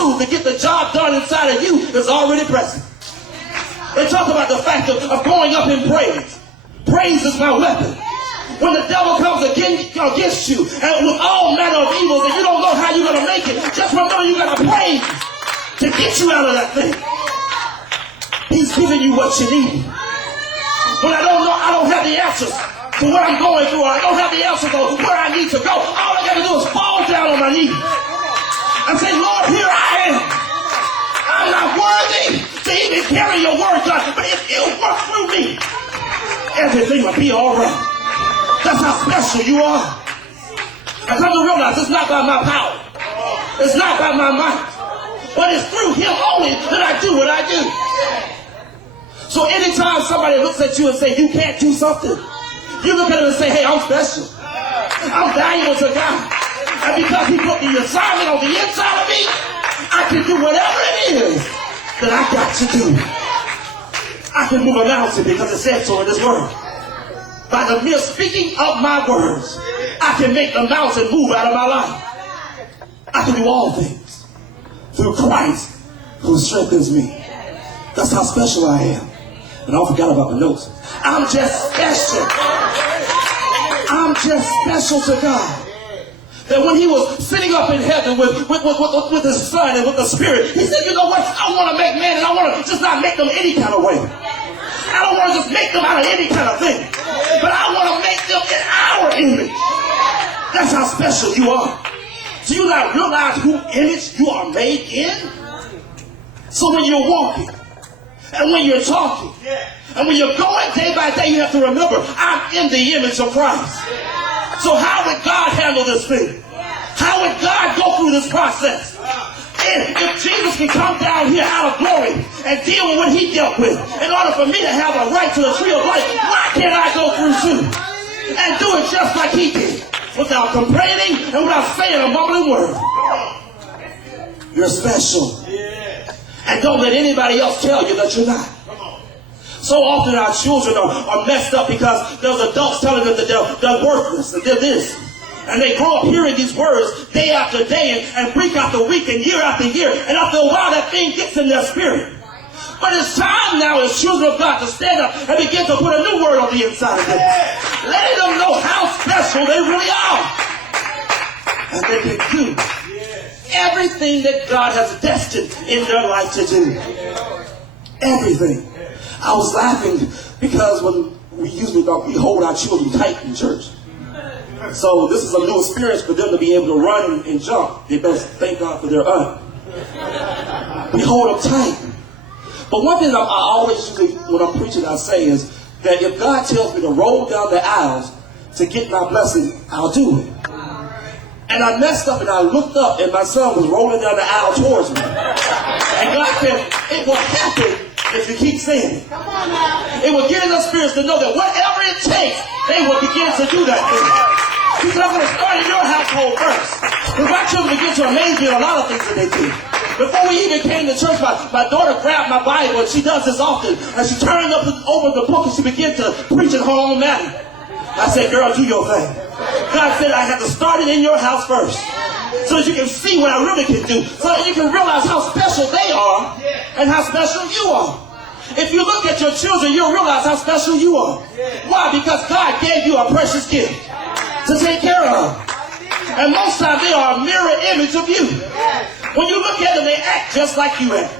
choose to get the job done inside of you is already present. They talk about the fact of going up in praise. Praise is my weapon. When the devil comes against you and with all manner of evils and you don't know how you're going to make it, just remember you got to praise to get you out of that thing. He's giving you what you need. When I don't know, I don't have the answers to what I'm going through, or I don't have the answers to where I need to go. All I got to do is fall down on my knees and say, Lord, here I am. I'm not worthy to even carry your word, God, but if you work through me, everything will be all right. That's how special you are. I come to realize it's not by my power. It's not by my might. But it's through him only that I do what I do. So anytime somebody looks at you and say, you can't do something, you look at him and say, hey, I'm special. I'm valuable to God. And because he put the assignment on the inside of me, I can do whatever it is that I got to do. I can move a mountain because it says so in this word. By the mere speaking of my words, I can make the mountain move out of my life. I can do all things through Christ who strengthens me. That's how special I am. And I forgot about the notes. I'm just special. I'm just special to God. That when he was sitting up in heaven with his son and with the spirit, he said, you know what? I want to make man, and I want to just not make them any kind of way. I don't want to just make them out of any kind of thing. But I want to make them in our image. That's how special you are. Do you not realize who image you are made in? So when you're walking, and when you're talking, and when you're going day by day, you have to remember, I'm in the image of Christ. So how would God handle this thing? How would God go through this process? And if Jesus can come down here out of glory and deal with what he dealt with in order for me to have a right to the tree of life, why can't I go through too? And do it just like he did, without complaining and without saying a mumbling word. You're special. And don't let anybody else tell you that you're not. So often our children are messed up because there's adults telling them that they're worthless and they're this. And they grow up hearing these words day after day and week after week and year after year. And after a while that thing gets in their spirit. But it's time now as children of God to stand up and begin to put a new word on the inside of them. Letting them know how special they really are. And they can do everything that God has destined in their life to do. Everything. I was laughing because when we usually hold our children tight in church. So this is a new experience for them to be able to run and jump. They best thank God for their We hold them tight. But one thing I always usually, when I'm preaching, I say is that if God tells me to roll down the aisles to get my blessing, I'll do it. And I messed up and I looked up and my son was rolling down the aisle towards me. And God said, it will happen if you keep saying it. Come on now. It will get in their spirits to know that whatever it takes, they will begin to do that thing. He said, I'm going to start in your household first. Because my children begin to amaze me in a lot of things that they do. Before we even came to church, my daughter grabbed my Bible, and she does this often, and she turned over the book and she began to preach in her own manner. I said, girl, do your thing. God said I have to start it in your house first. So that you can see what I really can do. So that you can realize how special they are and how special you are. If you look at your children, you'll realize how special you are. Why? Because God gave you a precious gift to take care of. And most times they are a mirror image of you. When you look at them, they act just like you act.